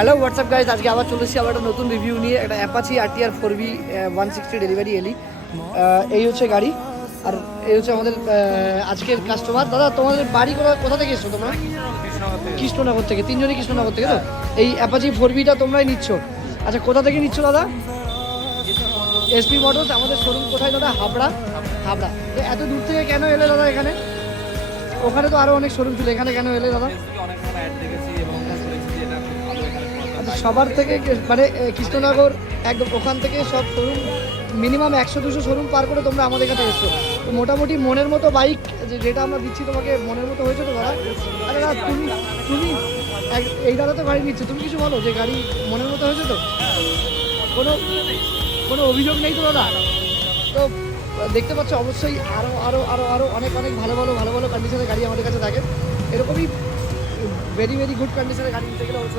Hello WhatsApp guys, আজকে আবার চলে এসেছি আবার একটা নতুন রিভিউ নিয়ে। একটা অ্যাপাচি RTR 4V 160 ডেলিভারি এলি। এই হচ্ছে গাড়ি, আর এই হচ্ছে আমাদের আজকের কাস্টমার। দাদা, তোমাদের বাড়ি কোথা থেকে এসছো তোমরা? কৃষ্ণনগর থেকে। তিনজনই কৃষ্ণনগর থেকে তো? এই অ্যাপাচি 4Vটা তোমরাই নিচ্ছ? আচ্ছা, কোথা থেকে নিচ্ছ দাদা? SP motors. আমাদের শোরুম কোথায় দাদা? হাবড়া। হাবড়া। তো এত দূর থেকে কেন এলে দাদা এখানে? ওখানে তো আরও অনেক শোরুম ছিল, এখানে কেন এলে দাদা? আচ্ছা, সবার থেকে মানে কৃষ্ণনগর একদম ওখান থেকে সব শোরুম মিনিমাম 100-200 শোরুম পার করে তোমরা আমাদের কাছে এসছো। তো মোটামুটি মনের মতো বাইক যেটা আমরা দিচ্ছি তোমাকে মনের মতো হয়েছে তো দাদা? আরে দাদা, তুমি তুমি এই দাদা তো গাড়ি নিচ্ছে, তুমি কিছু বলো যে গাড়ি মনের মতো হয়েছে তো? কোনো কোনো অভিযোগ নেই তো দাদা? তো দেখতে পাচ্ছ অবশ্যই আরও আরও আরও আরও অনেক অনেক ভালো ভালো ভালো ভালো কন্ডিশনের গাড়ি আমাদের কাছে থাকে। এরকমই ভেরি ভেরি গুড কন্ডিশনের গাড়ি নিতে গেলে অবশ্যই